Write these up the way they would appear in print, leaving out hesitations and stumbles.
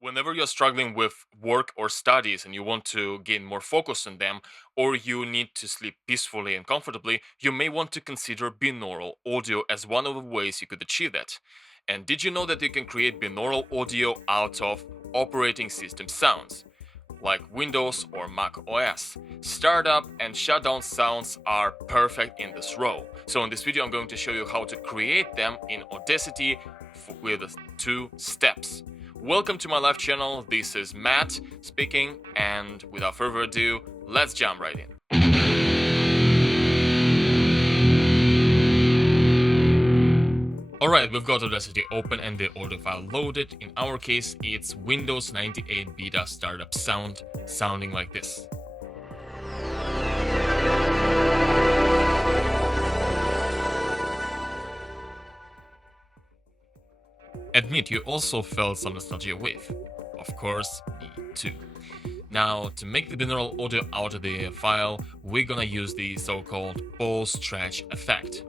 Whenever you're struggling with work or studies and you want to gain more focus on them, or you need to sleep peacefully and comfortably, you may want to consider binaural audio as one of the ways you could achieve that. And did you know that you can create binaural audio out of operating system sounds, like Windows or Mac OS? Startup and shutdown sounds are perfect in this role. So in this video, I'm going to show you how to create them in Audacity with 2 steps. Welcome to my live channel. This is Matt speaking, and without further ado, let's jump right in. Alright, we've got Audacity open and the audio file loaded. In our case, it's Windows 98 Beta Startup sound, sounding like this. Admit you also felt some nostalgia with. Of course, me too. Now, to make the binaural audio out of the file, we're gonna use the so-called pause stretch effect.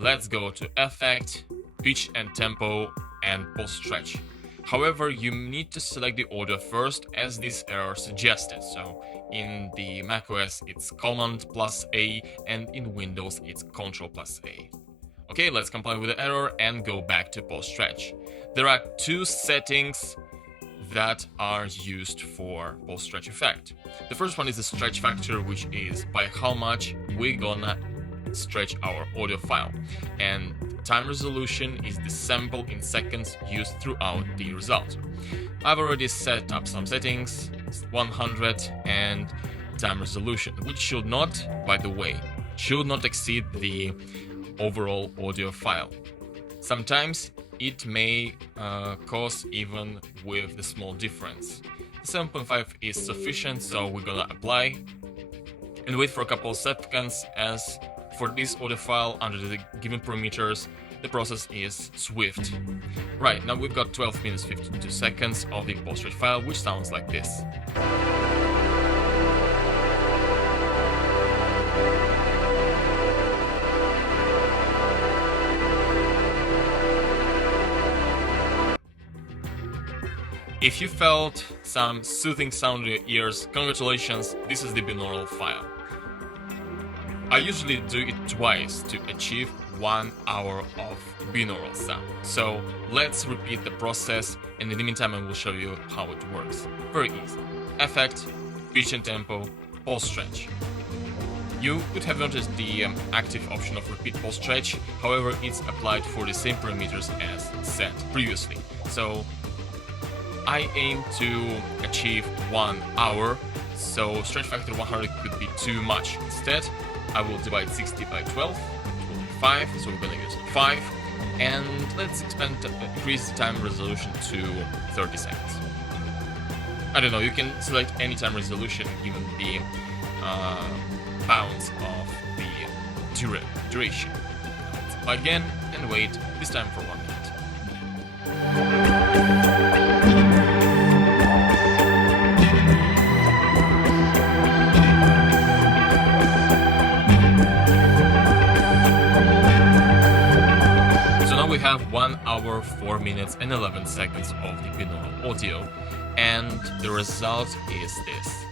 Let's go to Effect, Pitch and Tempo, and Pause Stretch. However, you need to select the audio first, as this error suggested. So in the macOS it's Command plus A, and in Windows it's Control plus A. Okay, let's comply with the error and go back to Pause Stretch. There are 2 settings that are used for pause stretch effect. The first one is the stretch factor, which is by how much we're gonna stretch our audio file, and time resolution is the sample in seconds used throughout the result. I've already set up some settings, 100 and time resolution, which should not, by the way, should not exceed the overall audio file. Sometimes it may cause even with the small difference. 7.5 is sufficient, so we're gonna apply and wait for a couple of seconds, as for this audio file under the given parameters, the process is swift. Right, now we've got 12 minutes 52 seconds of the pause stretch file, which sounds like this. If you felt some soothing sound in your ears, congratulations, this is the binaural file. I usually do it twice to achieve 1 hour of binaural sound. So let's repeat the process, and in the meantime I will show you how it works. Very easy. Effect, Pitch and Tempo, Pause Stretch. You could have noticed the active option of Repeat Pause Stretch, however it's applied for the same parameters as set previously. So I aim to achieve 1 hour, so stretch factor 100 could be too much. Instead, I will divide 60 by 12, it will be 5, so we're gonna use 5, and let's increase the time resolution to 30 seconds. I don't know, you can select any time resolution given the bounds of the duration. Let's apply again and wait, this time for 1 minute. We have 1 hour, 4 minutes and 11 seconds of the binaural audio, and the result is this.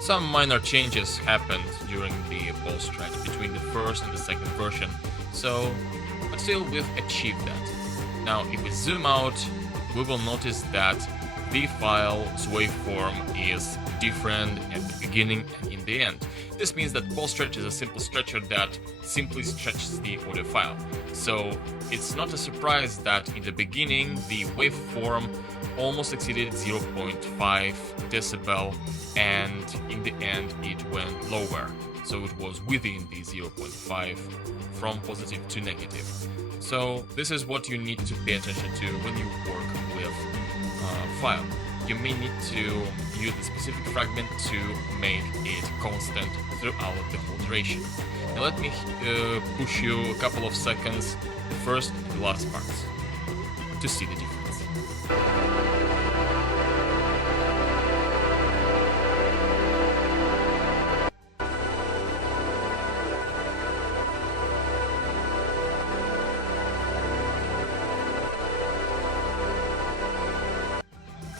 Some minor changes happened during the pause stretch between the first and the second version, but still we've achieved that. Now if we zoom out, we will notice that the file's waveform is different at the beginning and in the end. This means that pause stretch is a simple stretcher that simply stretches the audio file. So it's not a surprise that in the beginning the waveform almost exceeded 0.5 decibel, and in the end it went lower. So it was within the 0.5 from positive to negative. So this is what you need to pay attention to when you work with file. You may need to use a specific fragment to make it constant throughout the whole duration. Now let me push you a couple of seconds, the first and the last parts, to see the difference.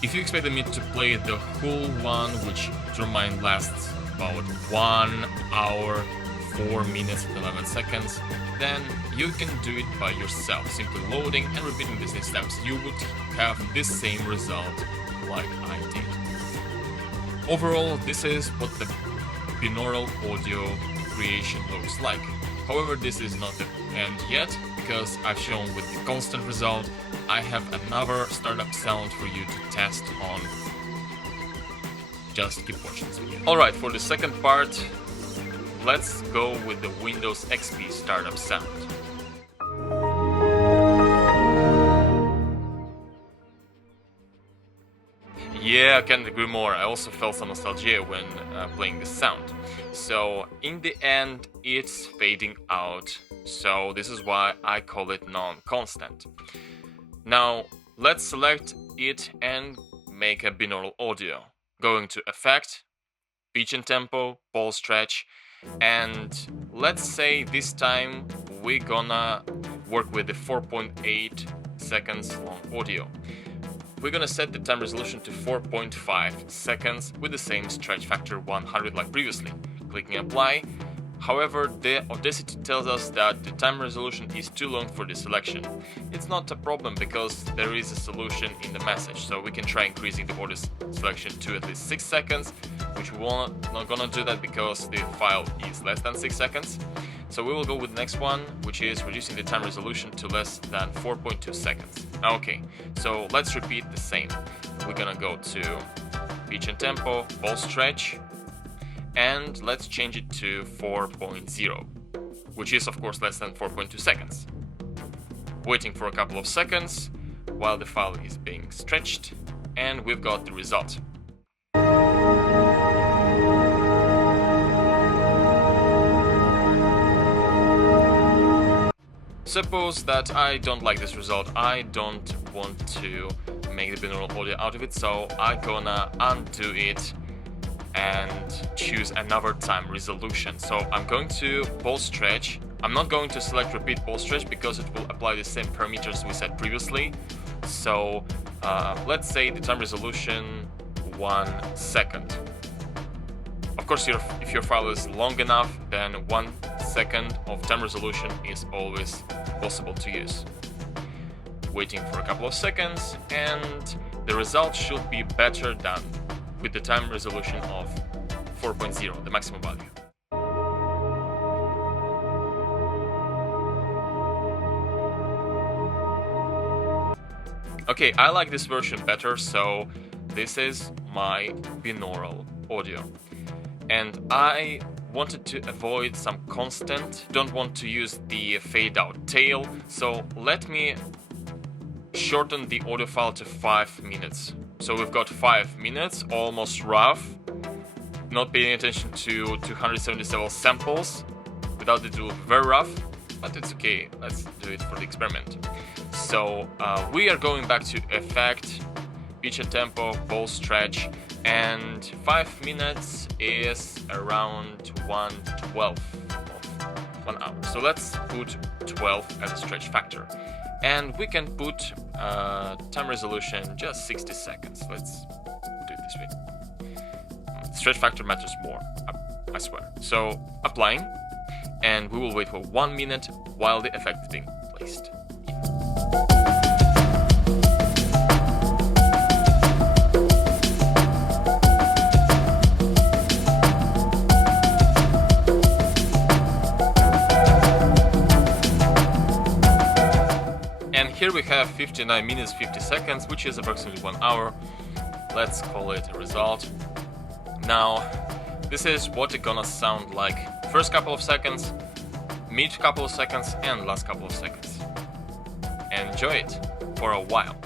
If you expected me to play the whole one, which to remind lasts about 1 hour, 4 minutes and 11 seconds, then you can do it by yourself, simply loading and repeating the same steps. You would have this same result like I did. Overall, this is what the binaural audio creation looks like. However, this is not the end yet, because I've shown with the constant result, I have another startup sound for you to test on. Just keep watching this video. Alright, for the second part, let's go with the Windows XP startup sound. Yeah, I can't agree more. I also felt some nostalgia when playing this sound. So in the end, it's fading out. So this is why I call it non-constant. Now let's select it and make a binaural audio. Going to Effect, Pitch and Tempo, Pulse Stretch, and let's say this time we're gonna work with the 4.8 seconds long audio. We're gonna set the time resolution to 4.5 seconds with the same stretch factor 100 like previously. Clicking Apply. However, the Audacity tells us that the time resolution is too long for this selection. It's not a problem because there is a solution in the message, so we can try increasing the audio selection to at least 6 seconds, which we're not gonna do that because the file is less than 6 seconds. So we will go with the next one, which is reducing the time resolution to less than 4.2 seconds. Okay, so let's repeat the same. We're gonna go to Pitch and Tempo, Pulse Stretch, and let's change it to 4.0, which is of course less than 4.2 seconds. Waiting for a couple of seconds while the file is being stretched, and we've got the result. Suppose that I don't like this result, I don't want to make the binaural audio out of it, so I'm gonna undo it and choose another time resolution. So I'm going to pulse stretch. I'm not going to select repeat pulse stretch because it will apply the same parameters we set previously. So let's say the time resolution 1 second. Of course, if your file is long enough, then 1 second of time resolution is always possible to use. Waiting for a couple of seconds, and the result should be better than with the time resolution of 4.0, the maximum value. Okay, I like this version better, so this is my binaural audio. And I wanted to avoid some constant, don't want to use the fade out tail, so let me shorten the audio file to 5 minutes. So we've got 5 minutes, almost rough, not paying attention to 277 samples. Without it, it will be very rough, but it's okay, let's do it for the experiment. So we are going back to Effect, Pitch and Tempo, Pulse Stretch, and 5 minutes is around 1/12 of 1 hour. So let's put 12 as a stretch factor. And we can put time resolution just 60 seconds. Let's do it this way. Stretch factor matters more, I swear. So applying, and we will wait for 1 minute while the effect is being placed. Here we have 59 minutes 50 seconds, which is approximately 1 hour. Let's call it a result. Now, this is what it's gonna sound like first couple of seconds, mid couple of seconds, and last couple of seconds. Enjoy it for a while.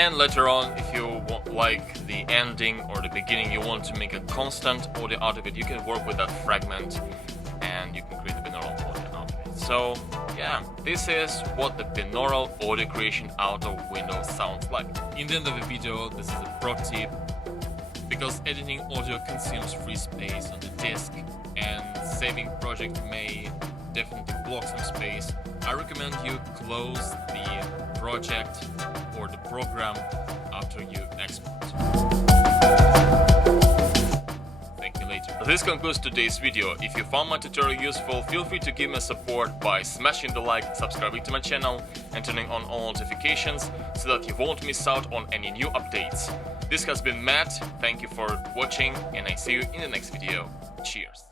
And later on, if you want, like the ending or the beginning, you want to make a constant audio out of it, you can work with that fragment and you can create the binaural audio out of it. So yeah, this is what the binaural audio creation out of Windows sounds like. In the end of the video, this is a pro tip. Because editing audio consumes free space on the disk and saving project may definitely block some space, I recommend you close the project or the program after you export. Thank you later. This concludes today's video. If you found my tutorial useful, feel free to give me support by smashing the like, subscribing to my channel and turning on all notifications so that you won't miss out on any new updates. This has been Matt, thank you for watching and I see you in the next video. Cheers!